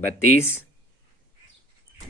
32।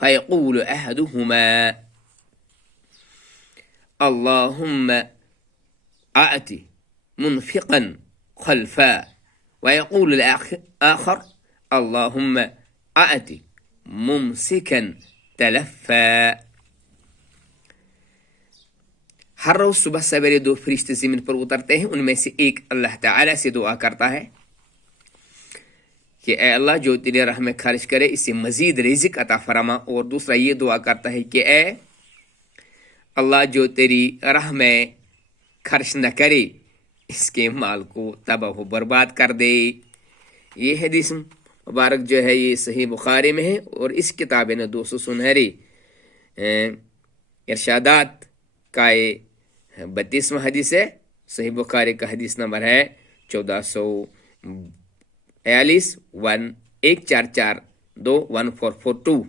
فيقول أحدهما اللهم أعط منفقا خلفا، ويقول الآخر اللهم أعط ممسكا تلفا۔ ہر روز صبح سویرے دو فرشتے زمین پر اترتے ہیں، ان میں سے ایک اللہ تعالی سے دعا کرتا ہے کہ اے اللہ جو تیرے راہ میں خرچ کرے اسے مزید رزق عطا فرما، اور دوسرا یہ دعا کرتا ہے کہ اے اللہ جو تیری راہ میں خرچ نہ کرے اس کے مال کو تباہ و برباد کر دے۔ یہ حدیث مبارک جو ہے یہ صحیح بخاری میں ہے، اور اس کتاب نے 200 سنہری ارشادات کا 32واں حدیث ہے۔ صحیح بخاری کا حدیث نمبر ہے 1442 1442۔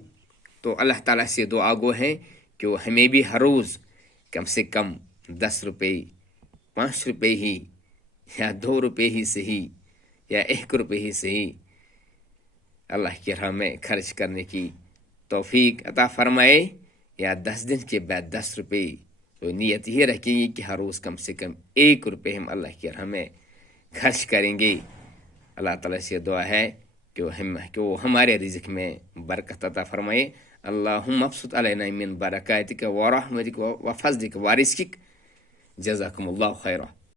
تو اللہ تعالیٰ سے دعا گو ہیں کہ وہ ہمیں بھی ہر روز کم سے کم 10 روپے، 5 روپے ہی، یا 2 روپے ہی صحیح، یا 1 روپے ہی صحیح اللہ کی راہ میں خرچ کرنے کی توفیق عطا فرمائے، یا 10 دن کے بعد 10 روپے۔ تو نیت یہ رکھیں گے کہ ہر روز کم سے کم 1 روپے ہم اللہ کی راہ میں خرچ کریں گے۔ اللہ تعالیٰ سے دعا ہے کہ وہ ہمارے رزق میں برکت عطا فرمائے۔ اللہم ابسط علینا من برکاتک ورحمتک وفضلک ورزقک۔ جزاکم اللہ خیرہ۔